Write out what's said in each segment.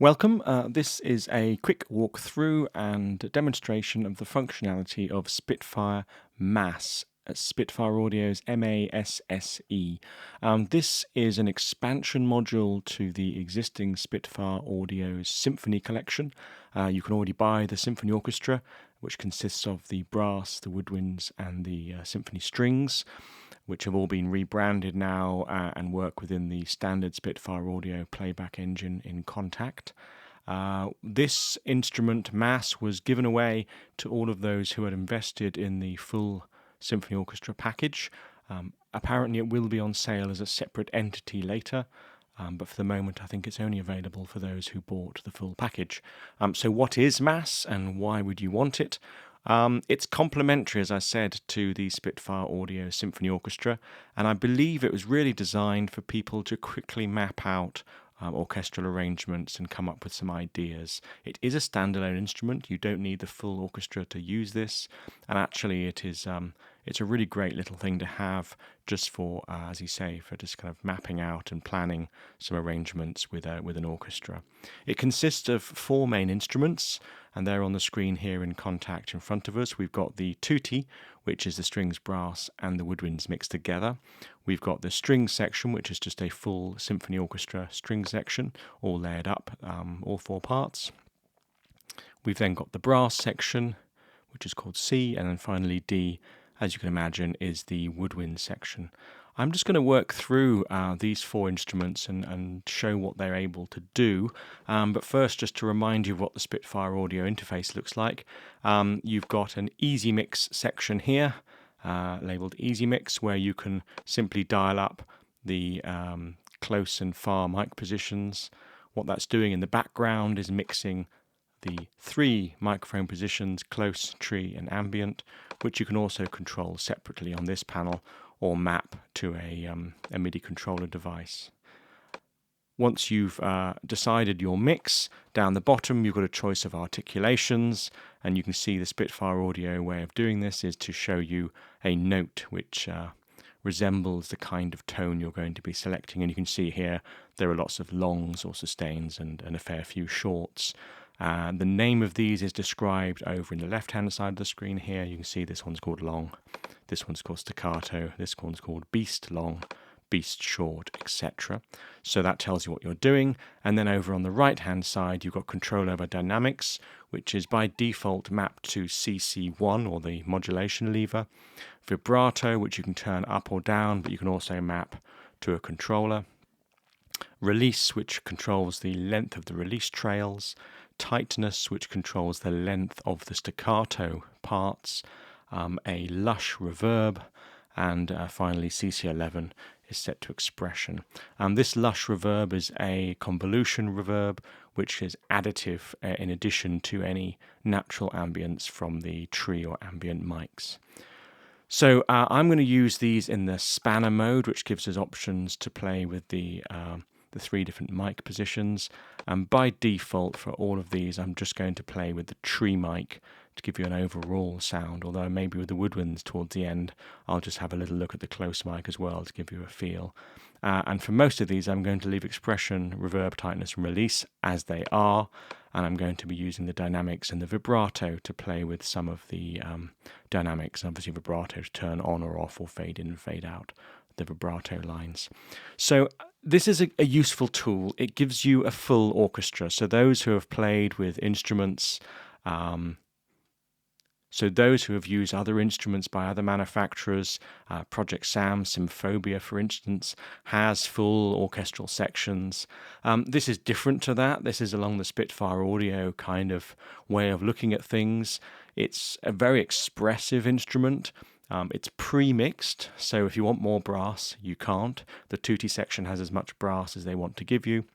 Welcome. This is a quick walkthrough and demonstration of the functionality of Spitfire Masse. Spitfire Audio's MASSE. This is an expansion module to the existing Spitfire Audio's Symphony collection. You can already buy the Symphony Orchestra, which consists of the brass, the woodwinds, and the symphony strings, which have all been rebranded now and work within the standard Spitfire Audio playback engine in Kontakt. This instrument, Masse, was given away to all of those who had invested in the full Symphony Orchestra package. Apparently it will be on sale as a separate entity later, but for the moment I think it's only available for those who bought the full package. So what is Masse and why would you want it? It's complementary, as I said, to the Spitfire Audio Symphony Orchestra, and I believe it was really designed for people to quickly map out orchestral arrangements and come up with some ideas. It is a standalone instrument. You don't need the full orchestra to use this, and actually it's a really great little thing to have just for, as you say, for just kind of mapping out and planning some arrangements with an orchestra. It consists of four main instruments, and they're on the screen here in Kontakt in front of us. We've got the tutti, which is the strings, brass, and the woodwinds mixed together. We've got the string section, which is just a full symphony orchestra string section, all layered up, all four parts. We've then got the brass section, which is called C, and then finally D, as you can imagine, is the woodwind section. I'm just going to work through these four instruments and show what they're able to do. But first, just to remind you of what the Spitfire Audio interface looks like, you've got an Easy Mix section here, labeled Easy Mix, where you can simply dial up the close and far mic positions. What that's doing in the background is mixing the three microphone positions, close, tree, and ambient, which you can also control separately on this panel or map to a MIDI controller device. Once you've decided your mix, down the bottom you've got a choice of articulations, and you can see the Spitfire Audio way of doing this is to show you a note which resembles the kind of tone you're going to be selecting, and you can see here there are lots of longs or sustains and a fair few shorts. The name of these is described over in the left-hand side of the screen here. You can see this one's called long, this one's called staccato, this one's called beast long, beast short, etc. So that tells you what you're doing. And then over on the right-hand side, you've got control over dynamics, which is by default mapped to CC1, or the modulation lever. Vibrato, which you can turn up or down, but you can also map to a controller. Release, which controls the length of the release trails. Tightness, which controls the length of the staccato parts, a lush reverb, and finally CC11 is set to expression. This lush reverb is a convolution reverb, which is additive in addition to any natural ambience from the tree or ambient mics. So I'm going to use these in the spanner mode, which gives us options to play with the three different mic positions, and by default for all of these I'm just going to play with the tree mic to give you an overall sound, although maybe with the woodwinds towards the end I'll just have a little look at the close mic as well to give you a feel. And for most of these I'm going to leave expression, reverb, tightness and release as they are, and I'm going to be using the dynamics and the vibrato to play with some of the dynamics, obviously vibrato to turn on or off or fade in and fade out the vibrato lines. So this is a useful tool. It gives you a full orchestra. So those who have played with instruments, so those who have used other instruments by other manufacturers, Project Sam, Symphobia for instance, has full orchestral sections. This is different to that. This is along the Spitfire Audio kind of way of looking at things. It's a very expressive instrument. It's pre-mixed, so if you want more brass, you can't. The tutti section has as much brass as they want to give you,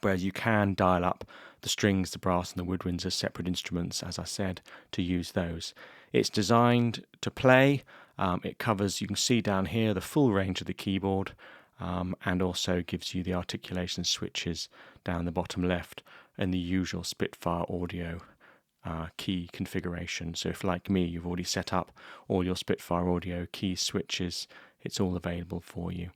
whereas you can dial up the strings, the brass and the woodwinds as separate instruments, as I said, to use those. It's designed to play. It covers, you can see down here, the full range of the keyboard, and also gives you the articulation switches down the bottom left in the usual Spitfire Audio key configuration. So if, like me, you've already set up all your Spitfire Audio key switches, it's all available for you.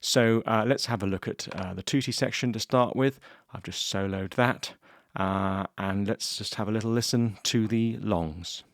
So let's have a look at the tutti section to start with. I've just soloed that, and let's just have a little listen to the longs.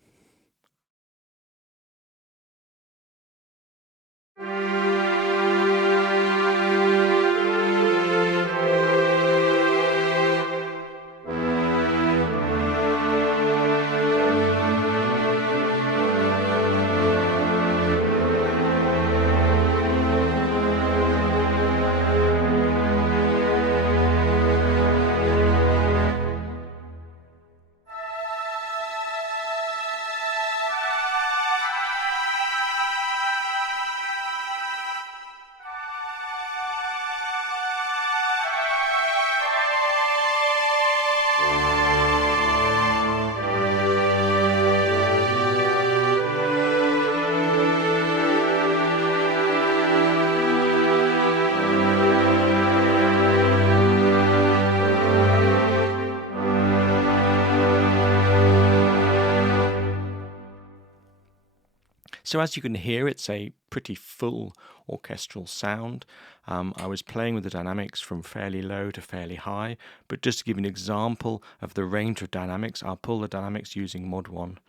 So as you can hear, it's a pretty full orchestral sound. I was playing with the dynamics from fairly low to fairly high, but just to give you an example of the range of dynamics, I'll pull the dynamics using Mod 1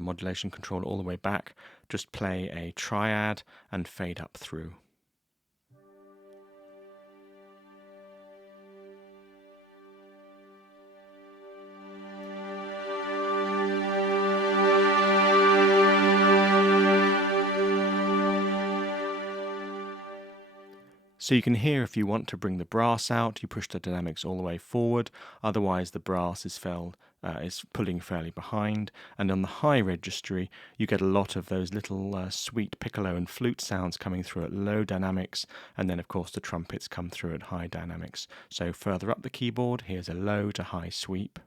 modulation controller all the way back, just play a triad and fade up through. So you can hear if you want to bring the brass out, you push the dynamics all the way forward, otherwise the brass is pulling fairly behind, and on the high registry you get a lot of those little sweet piccolo and flute sounds coming through at low dynamics, and then of course the trumpets come through at high dynamics. So further up the keyboard, here's a low to high sweep.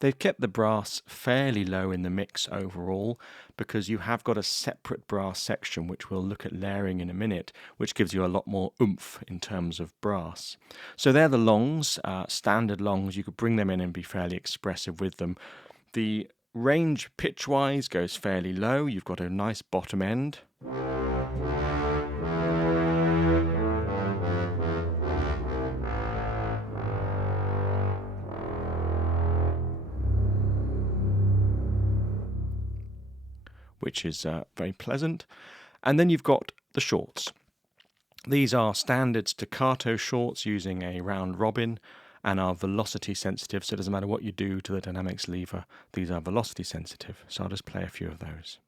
They've kept the brass fairly low in the mix overall because you have got a separate brass section which we'll look at layering in a minute, which gives you a lot more oomph in terms of brass. So they're the longs, standard longs. You could bring them in and be fairly expressive with them. The range pitch-wise goes fairly low. You've got a nice bottom end. Which is very pleasant. And then you've got the shorts. These are standard staccato shorts using a round robin and are velocity sensitive, so it doesn't matter what you do to the dynamics lever, these are velocity sensitive. So I'll just play a few of those.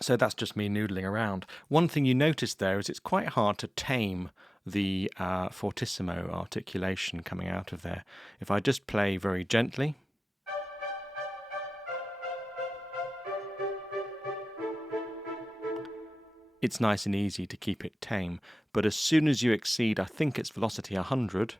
So that's just me noodling around. One thing you notice there is it's quite hard to tame the fortissimo articulation coming out of there. If I just play very gently, it's nice and easy to keep it tame. But as soon as you exceed, I think it's velocity 100,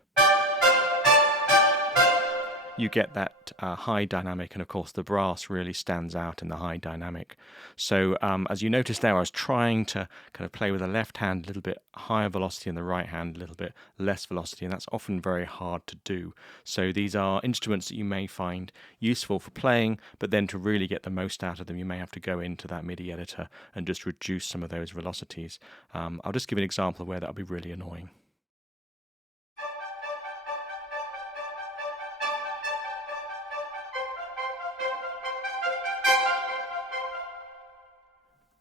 you get that high dynamic, and of course the brass really stands out in the high dynamic. So as you noticed there, I was trying to kind of play with the left hand a little bit higher velocity and the right hand a little bit less velocity, and that's often very hard to do. So these are instruments that you may find useful for playing, but then to really get the most out of them, you may have to go into that MIDI editor and just reduce some of those velocities. I'll just give an example of where that would be really annoying.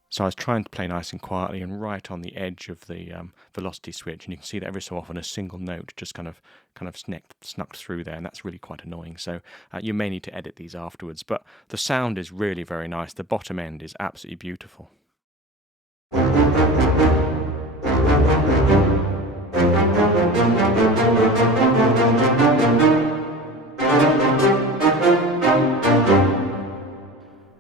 So I was trying to play nice and quietly and right on the edge of the velocity switch, and you can see that every so often a single note just kind of snuck through there, and that's really quite annoying. So you may need to edit these afterwards, but the sound is really very nice. The bottom end is absolutely beautiful.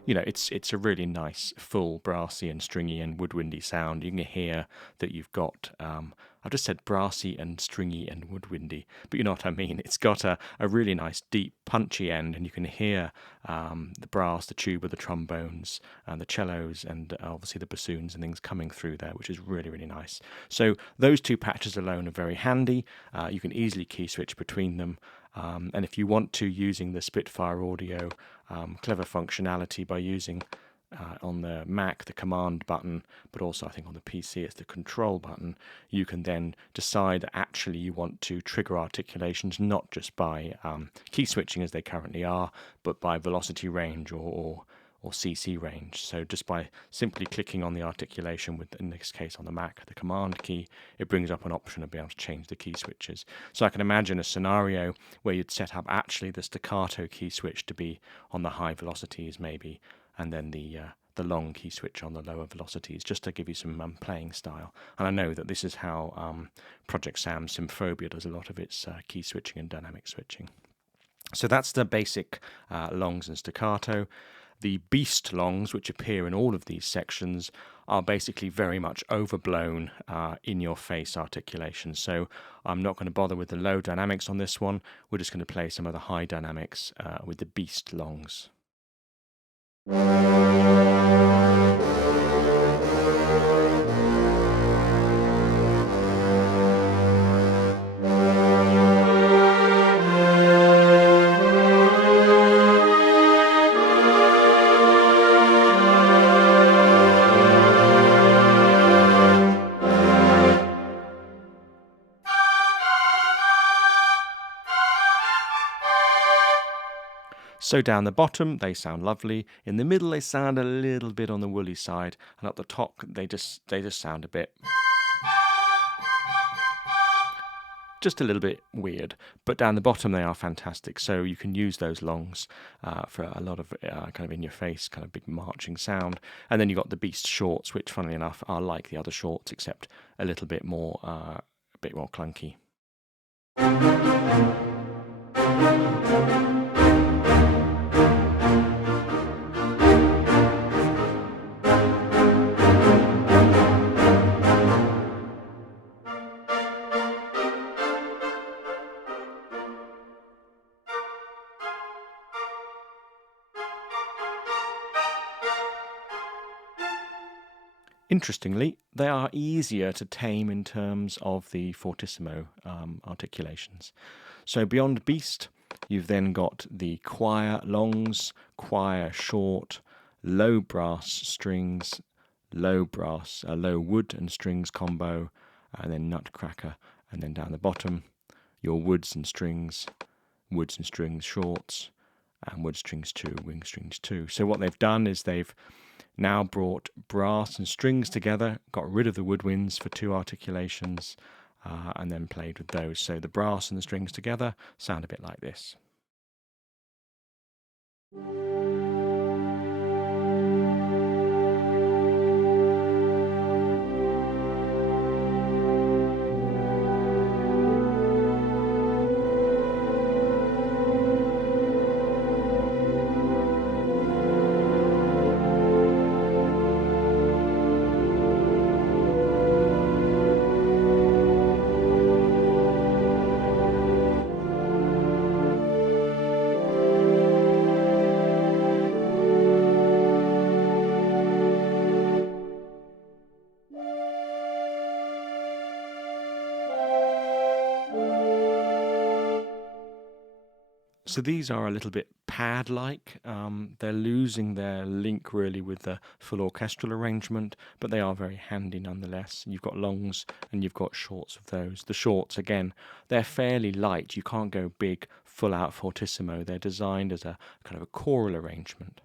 You know, it's a really nice, full, brassy and stringy and woodwindy sound. You can hear that you've got, I've just said brassy and stringy and woodwindy, but you know what I mean. It's got a really nice, deep, punchy end, and you can hear the brass, the tuba, the trombones, and the cellos, and obviously the bassoons and things coming through there, which is really, really nice. So those two patches alone are very handy. You can easily key switch between them. And if you want to, using the Spitfire Audio clever functionality by using on the Mac the command button, but also I think on the PC it's the control button, you can then decide that actually you want to trigger articulations not just by key switching as they currently are, but by velocity range or CC range. So just by simply clicking on the articulation with, in this case on the Mac, the command key, it brings up an option of being able to change the key switches. So I can imagine a scenario where you'd set up actually the staccato key switch to be on the high velocities maybe, and then the long key switch on the lower velocities, just to give you some playing style. And I know that this is how Project Sam's Symphobia does a lot of its key switching and dynamic switching. So that's the basic longs and staccato. The beast longs, which appear in all of these sections, are basically very much overblown, in-your-face articulations. So I'm not going to bother with the low dynamics on this one. We're just going to play some of the high dynamics with the beast longs. So down the bottom, they sound lovely. In the middle, they sound a little bit on the woolly side, and up the top, they just sound a bit, just a little bit weird. But down the bottom, they are fantastic. So you can use those longs for a lot of kind of in-your-face, kind of big marching sound. And then you've got the beast shorts, which, funnily enough, are like the other shorts, except a little bit more, clunky. Interestingly, they are easier to tame in terms of the fortissimo articulations. So beyond beast, you've then got the choir longs, choir short, low brass strings, low brass, low wood and strings combo, and then nutcracker, and then down the bottom, your woods and strings shorts, and wood strings 2, wing strings 2. So what they've done is they've now brought brass and strings together, got rid of the woodwinds for 2 articulations, and then played with those. So the brass and the strings together sound a bit like this. So these are a little bit pad-like. They're losing their link really with the full orchestral arrangement, but they are very handy nonetheless. You've got longs and you've got shorts of those. The shorts, again, they're fairly light. You can't go big, full-out fortissimo. They're designed as a kind of a choral arrangement.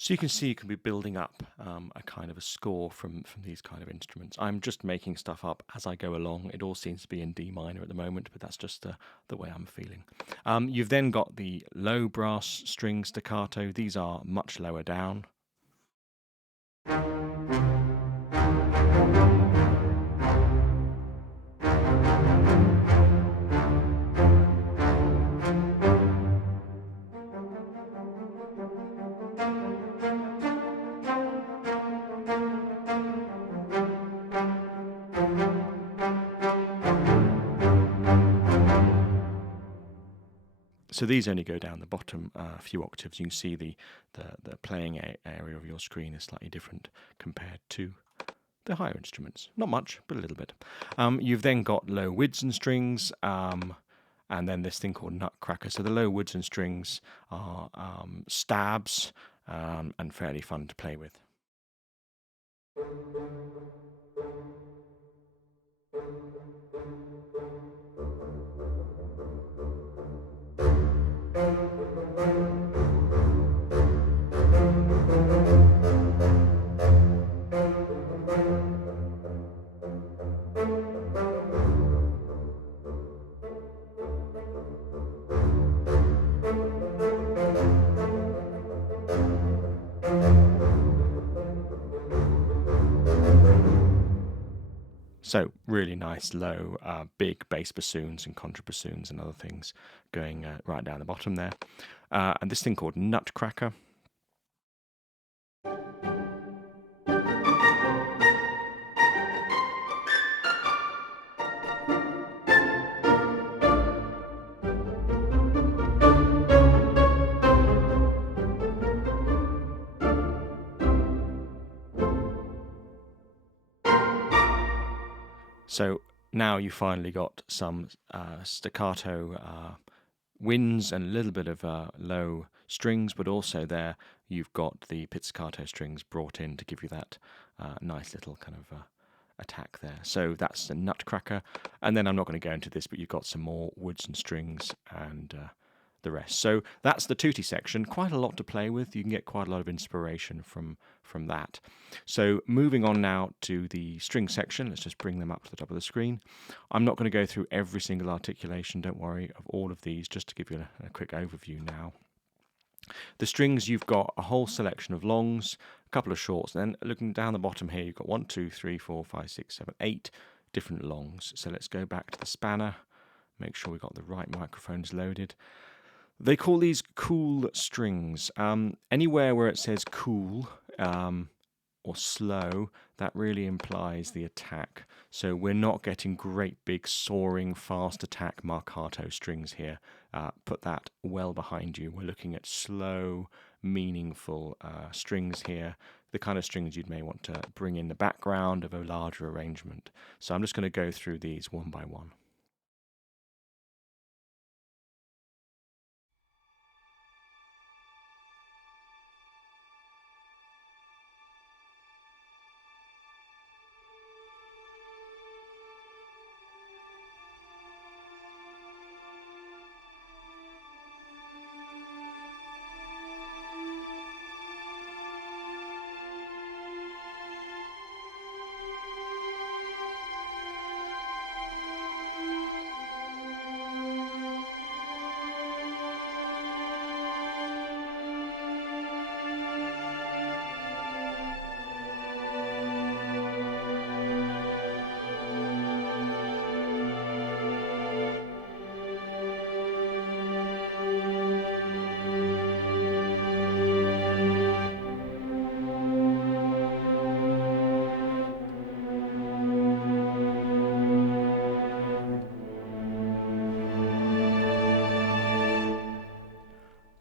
So you can see you can be building up a kind of a score from these kind of instruments. I'm just making stuff up as I go along. It all seems to be in D minor at the moment, but that's just the way I'm feeling. You've then got the low brass string staccato. These are much lower down. So these only go down the bottom a few octaves. You can see the playing area of your screen is slightly different compared to the higher instruments. Not much, but a little bit. You've then got low wids and strings, and then this thing called nutcracker. So the low woods and strings are stabs and fairly fun to play with. So really nice low, big bass bassoons and contrabassoons and other things going right down the bottom there. And this thing called nutcracker. So now you finally got some staccato winds and a little bit of low strings, but also there you've got the pizzicato strings brought in to give you that nice little kind of attack there. So that's the nutcracker. And then I'm not going to go into this, but you've got some more woods and strings and the rest. So that's the tutti section. Quite a lot to play with. You can get quite a lot of inspiration from that. So moving on now to the string section. Let's just bring them up to the top of the screen. I'm not going to go through every single articulation, don't worry, of all of these, just to give you a quick overview now. The strings, you've got a whole selection of longs, a couple of shorts, and then looking down the bottom here, you've got 1, 2, 3, 4, 5, 6, 7, 8 different longs. So let's go back to the spanner, make sure we've got the right microphones loaded. They call these cool strings. Anywhere where it says cool or slow, that really implies the attack. So we're not getting great big soaring fast attack marcato strings here. Put that well behind you. We're looking at slow, meaningful strings here, the kind of strings you may want to bring in the background of a larger arrangement. So I'm just going to go through these one by one.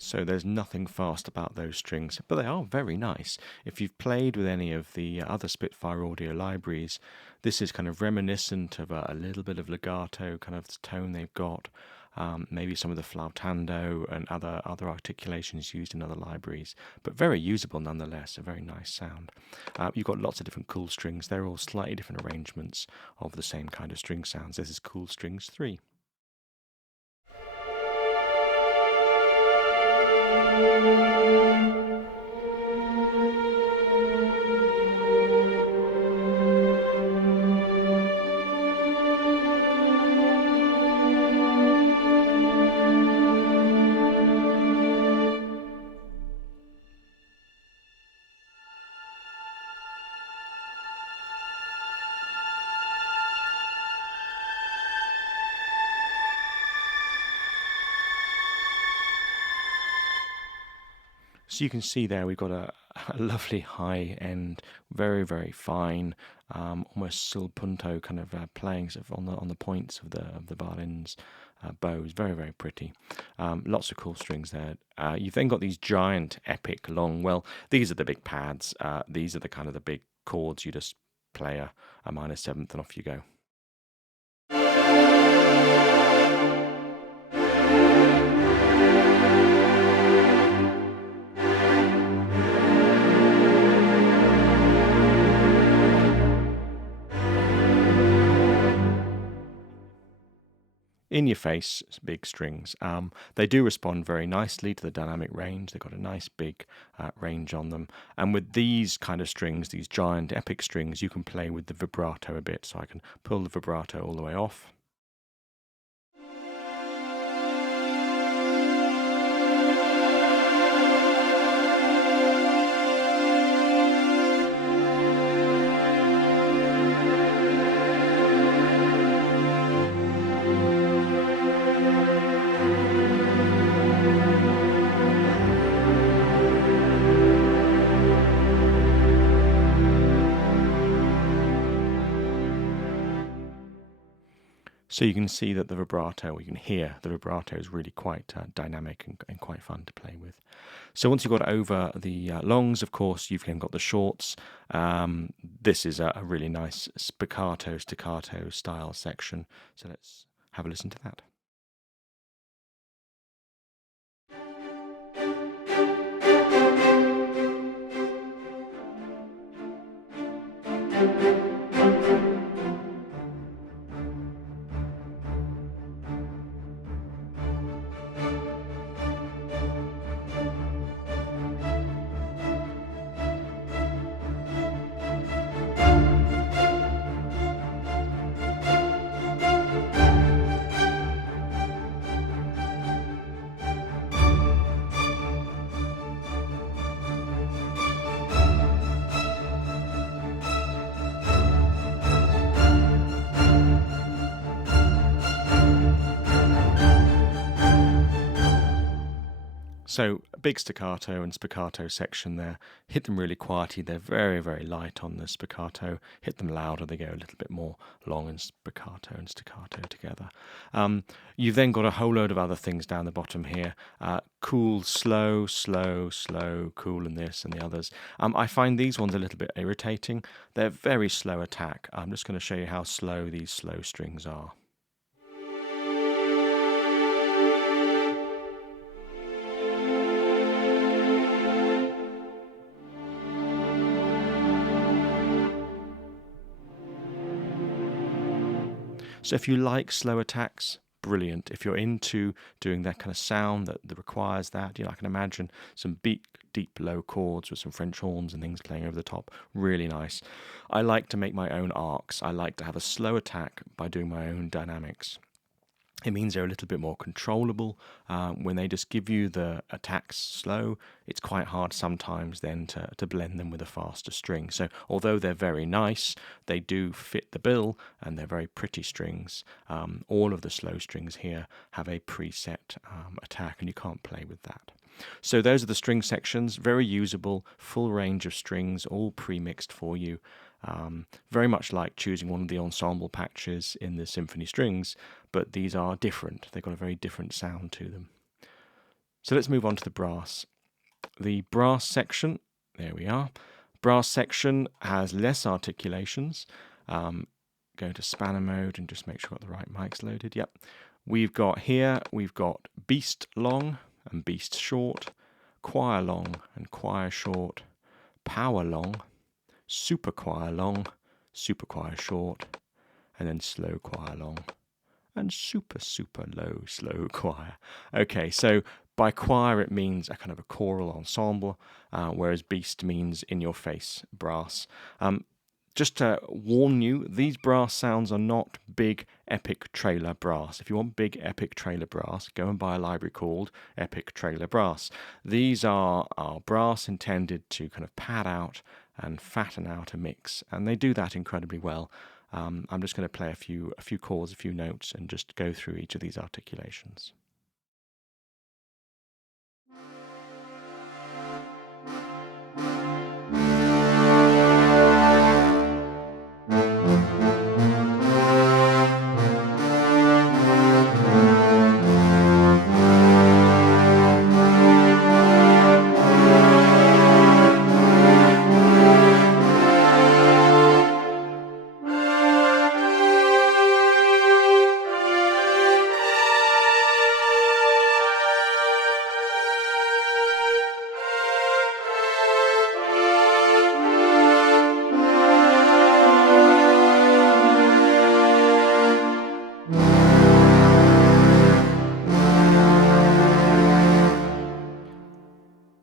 So there's nothing fast about those strings, but they are very nice. If you've played with any of the other Spitfire audio libraries, this is kind of reminiscent of a little bit of legato kind of tone they've got. Maybe some of the flautando and other articulations used in other libraries, but very usable nonetheless, a very nice sound. You've got lots of different cool strings. They're all slightly different arrangements of the same kind of string sounds. This is Cool Strings 3. So you can see there we've got a lovely high end, very, very fine, almost sul punto kind of playing sort of on the points of the violin's bows. Very, very pretty. Lots of cool strings there. You've then got these giant, epic, long, well, these are the big pads. These are the kind of the big chords. You just play a minor seventh and off you go. In your face, big strings. They do respond very nicely to the dynamic range. They've got a nice big range on them. And with these kind of strings, these giant epic strings, you can play with the vibrato a bit. So I can pull the vibrato all the way off. So you can see that the vibrato, or you can hear the vibrato is really quite dynamic and quite fun to play with. So once you've got over the longs, of course, you've then got the shorts. This is a really nice spiccato, staccato style section. So let's have a listen to that. So a big staccato and spiccato section there. Hit them really quietly. They're very, very light on the spiccato. Hit them louder. They go a little bit more long and spiccato and staccato together. You've then got a whole load of other things down the bottom here. Cool, slow, slow, slow, cool, and this and the others. I find these ones a little bit irritating. They're very slow attack. I'm just going to show you how slow these slow strings are. So if you like slow attacks, brilliant. If you're into doing that kind of sound that requires that, I can imagine some deep low chords with some French horns and things playing over the top. Really nice. I like to make my own arcs. I like to have a slow attack by doing my own dynamics. It means they're a little bit more controllable. When they just give you the attacks slow, it's quite hard sometimes then to blend them with a faster string. So although they're very nice, they do fit the bill and they're very pretty strings. All of the slow strings here have a preset attack and you can't play with that. So those are the string sections, very usable, full range of strings, all pre-mixed for you. Very much like choosing one of the ensemble patches in the symphony strings, but these are different. They've got a very different sound to them. So let's move on to the brass. The brass section, there we are. Brass section has less articulations. Go to spanner mode and just make sure I've got the right mics loaded. Yep. We've got beast long and beast short, choir long and choir short, power long, super choir short, and then slow choir long, and super low slow choir. Okay, so by choir it means a kind of a choral ensemble, whereas beast means in your face brass. Just to warn you, these brass sounds are not big epic trailer brass. If you want big epic trailer brass, go and buy a library called Epic Trailer Brass. These are brass intended to kind of pad out and fatten out a mix, and they do that incredibly well. I'm just going to play a few chords, a few notes, and just go through each of these articulations.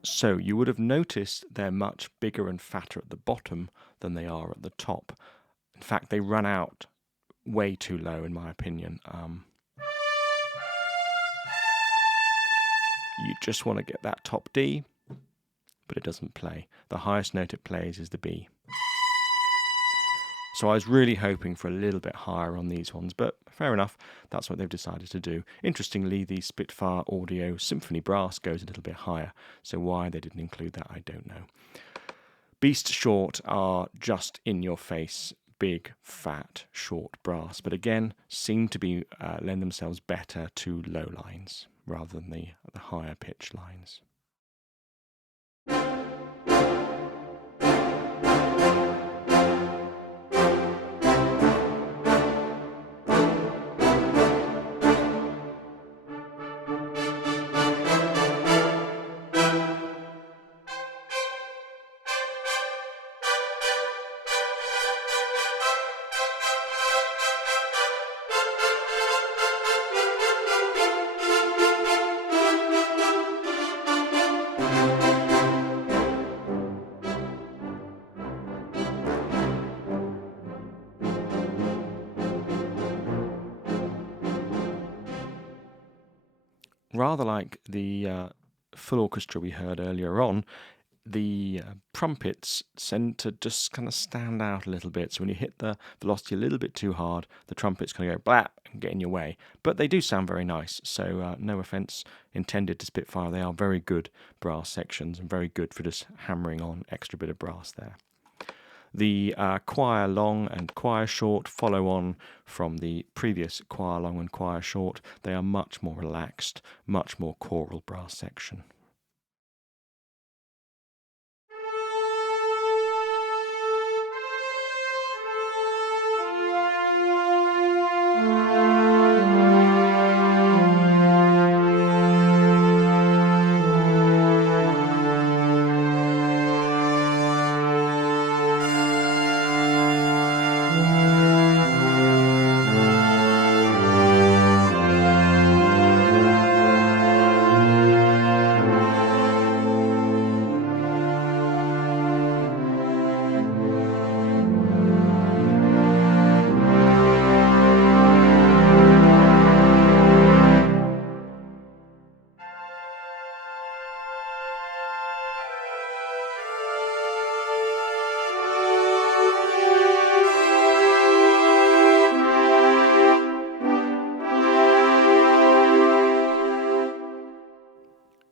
So you would have noticed they're much bigger and fatter at the bottom than they are at the top. In fact, they run out way too low, in my opinion. You just want to get that top D, but it doesn't play. The highest note it plays is the B. So I was really hoping for a little bit higher on these ones, but fair enough, that's what they've decided to do. Interestingly, the Spitfire Audio Symphony Brass goes a little bit higher, so why they didn't include that, I don't know. Beast short are just in your face, big, fat, short brass, but again, seem to be lend themselves better to low lines rather than the higher pitch lines. Rather like the full orchestra we heard earlier on, the trumpets tend to just kind of stand out a little bit. So when you hit the velocity a little bit too hard, the trumpet's going to go blap and get in your way. But they do sound very nice. So no offense intended to Spitfire. They are very good brass sections and very good for just hammering on extra bit of brass there. The choir long and choir short follow on from the previous choir long and choir short. They are much more relaxed, much more choral brass section.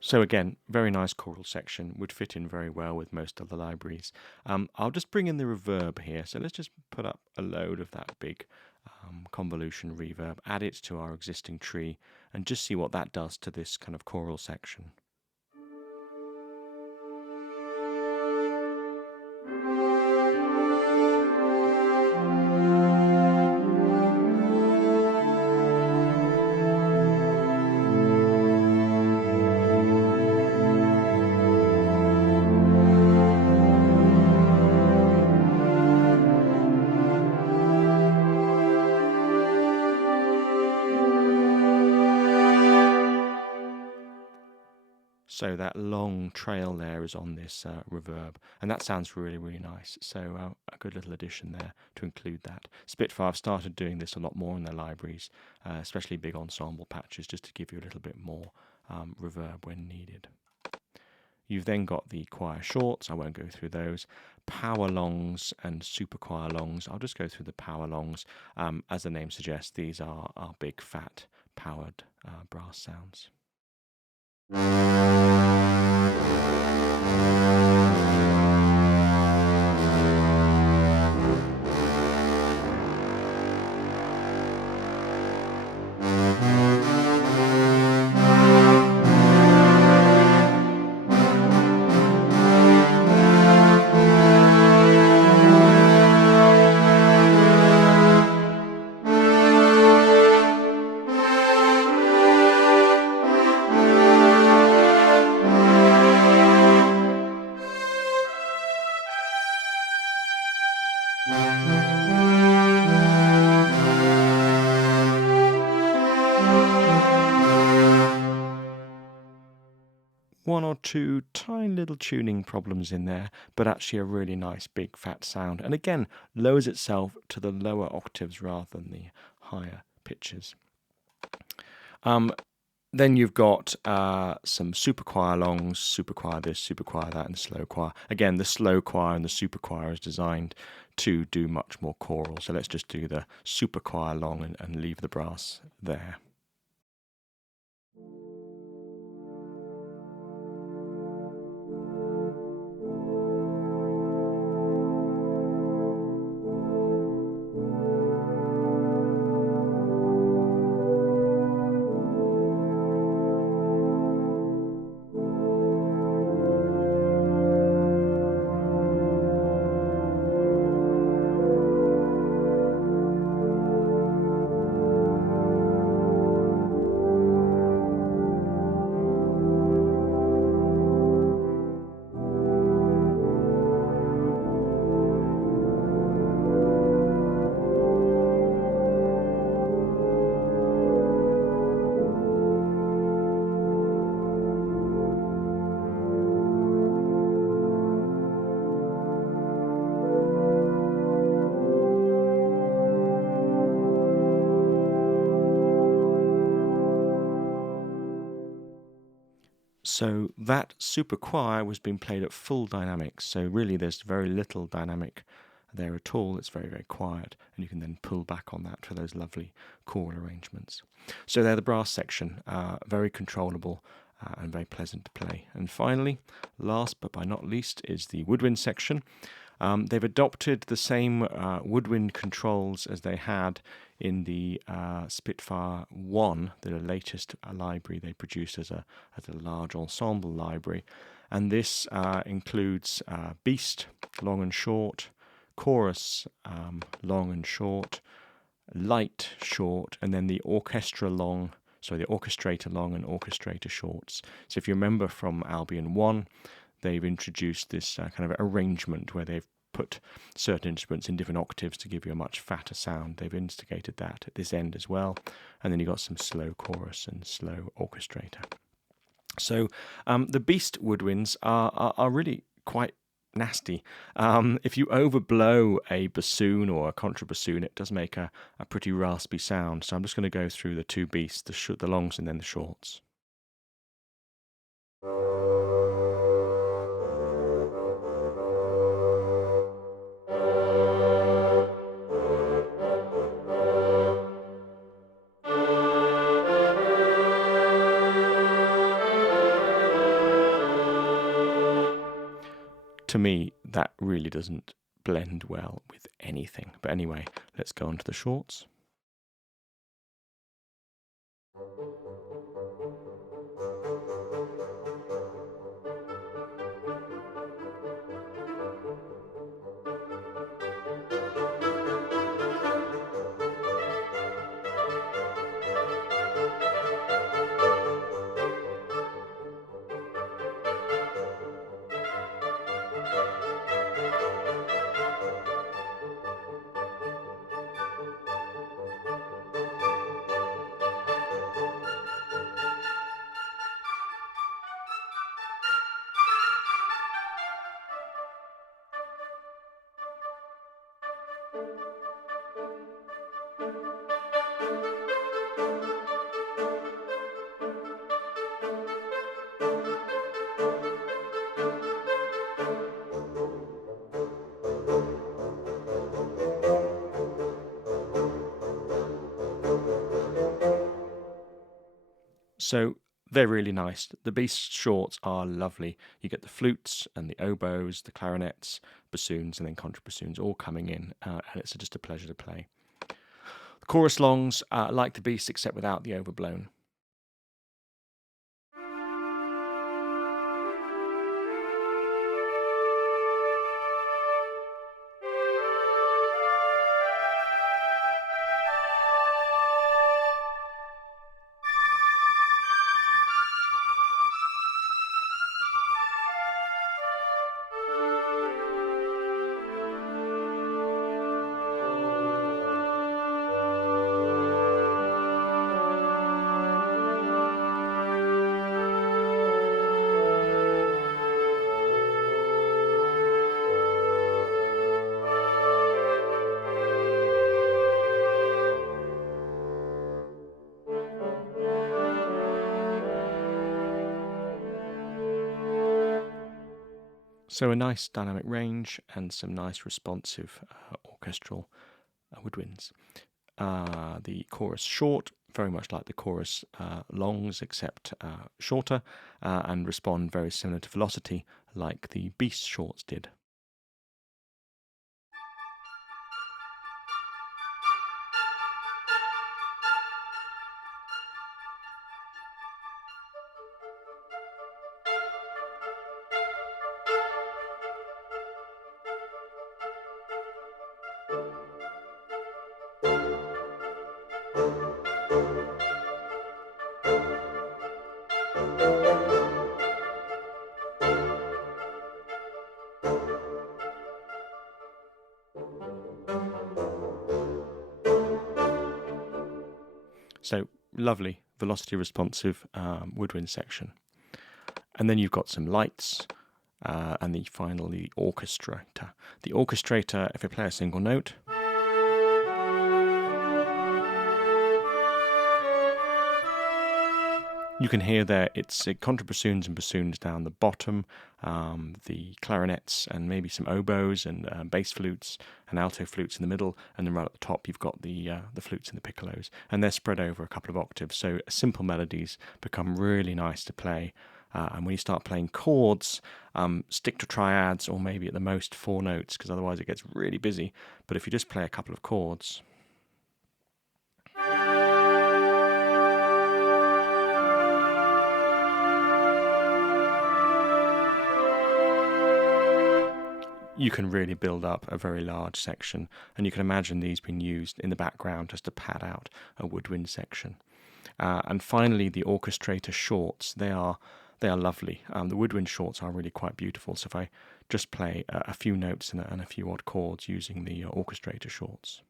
So again, very nice choral section, would fit in very well with most of the libraries. I'll just bring in the reverb here. So let's just put up a load of that big convolution reverb, add it to our existing tree, and just see what that does to this kind of choral section. So that long trail there is on this reverb, and that sounds really, really nice. So a good little addition there to include that. Spitfire have started doing this a lot more in their libraries, especially big ensemble patches, just to give you a little bit more reverb when needed. You've then got the choir shorts. I won't go through those. Power longs and super choir longs. I'll just go through the power longs. As the name suggests, these are big, fat, powered brass sounds. One or two tiny little tuning problems in there, but actually a really nice big fat sound. And again, lowers itself to the lower octaves rather than the higher pitches. Then you've got some super choir longs, super choir this, super choir that, and slow choir. Again, the slow choir and the super choir is designed to do much more choral. So let's just do the super choir long and leave the brass there. So that super choir was being played at full dynamics. So really there's very little dynamic there at all. It's very, very quiet. And you can then pull back on that for those lovely choral arrangements. So they're the brass section, very controllable and very pleasant to play. And finally, last but by not least, is the woodwind section. They've adopted the same woodwind controls as they had in the Spitfire 1, the latest library they produced as a large ensemble library. And this includes beast, long and short, chorus, long and short, light, short, and then the orchestra long, the orchestrator long and orchestrator shorts. So if you remember from Albion 1, they've introduced this kind of arrangement where they've put certain instruments in different octaves to give you a much fatter sound. They've instigated that at this end as well. And then you've got some slow chorus and slow orchestrator. So the beast woodwinds are really quite nasty. If you overblow a bassoon or a contrabassoon, it does make a pretty raspy sound. So I'm just going to go through the two beasts, the longs and then the shorts. To me, that really doesn't blend well with anything. But anyway, let's go on to the shorts. So they're really nice. The bass shorts are lovely. You get the flutes and the oboes, the clarinets, bassoons, and then contrabassoons all coming in, and it's just a pleasure to play. The chorus longs, like the bass, except without the overblown. So a nice dynamic range and some nice responsive orchestral woodwinds. The chorus short, very much like the chorus longs, except shorter, and respond very similar to velocity, like the bass shorts did. So lovely, velocity responsive woodwind section. And then you've got some lights, and the orchestrator. The orchestrator, if you play a single note, you can hear there it's contrabassoons and bassoons down the bottom, the clarinets and maybe some oboes and bass flutes and alto flutes in the middle, and then right at the top you've got the flutes and the piccolos, and they're spread over a couple of octaves, so simple melodies become really nice to play. And when you start playing chords, stick to triads or maybe at the most 4 notes, because otherwise it gets really busy. But if you just play a couple of chords, you can really build up a very large section, and you can imagine these being used in the background just to pad out a woodwind section. And finally, the orchestrator shorts, they are lovely. The woodwind shorts are really quite beautiful, so if I just play a few notes and a few odd chords using the orchestrator shorts.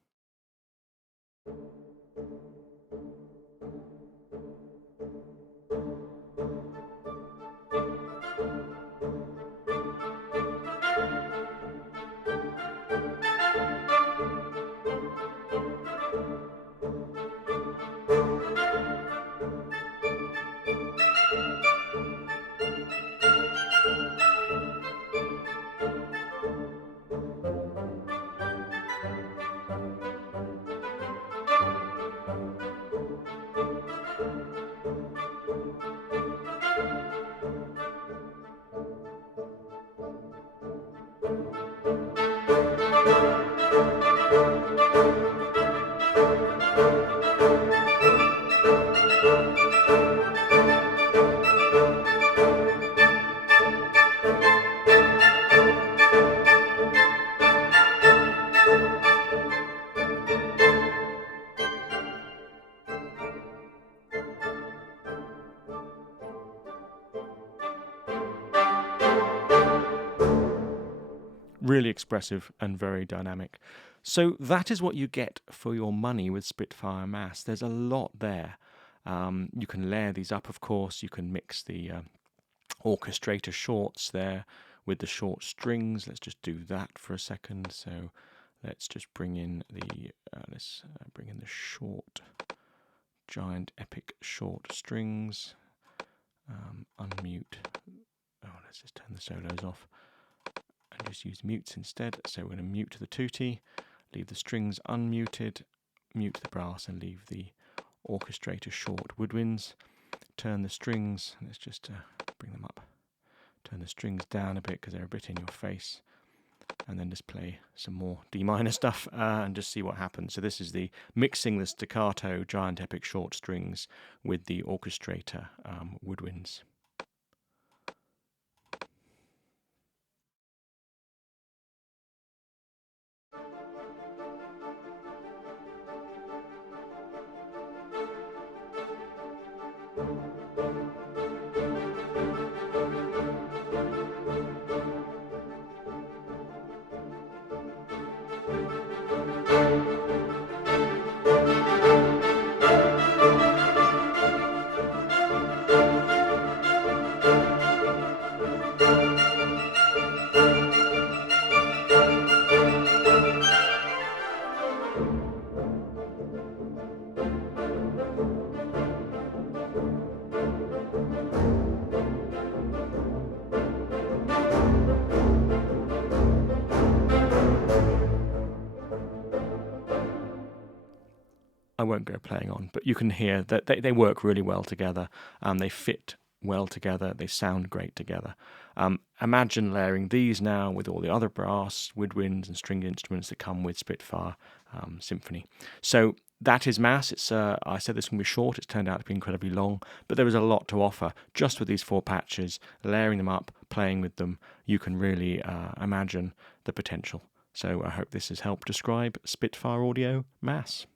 Really expressive and very dynamic. So that is what you get for your money with Spitfire Masse. There's a lot there. You can layer these up, of course. You can mix the orchestrator shorts there with the short strings. Let's just do that for a second. So let's just bring in the short, giant, epic short strings. Unmute. Oh, let's just turn the solos off and just use mutes instead. So we're going to mute the tutti, leave the strings unmuted, mute the brass, and leave the orchestrator short woodwinds. turn the strings, let's just bring them up, turn the strings down a bit because they're a bit in your face, and then just play some more D minor stuff and just see what happens. So this is the mixing the staccato giant epic short strings with the orchestrator Woodwinds. I won't go playing on, but you can hear that they work really well together. They fit well together. They sound great together. Imagine layering these now with all the other brass, woodwinds, and stringed instruments that come with Spitfire Symphony. So that is Masse. It's I said this one was short. It's turned out to be incredibly long, but there is a lot to offer just with these 4 patches. Layering them up, playing with them, you can really imagine the potential. So I hope this has helped describe Spitfire Audio Masse.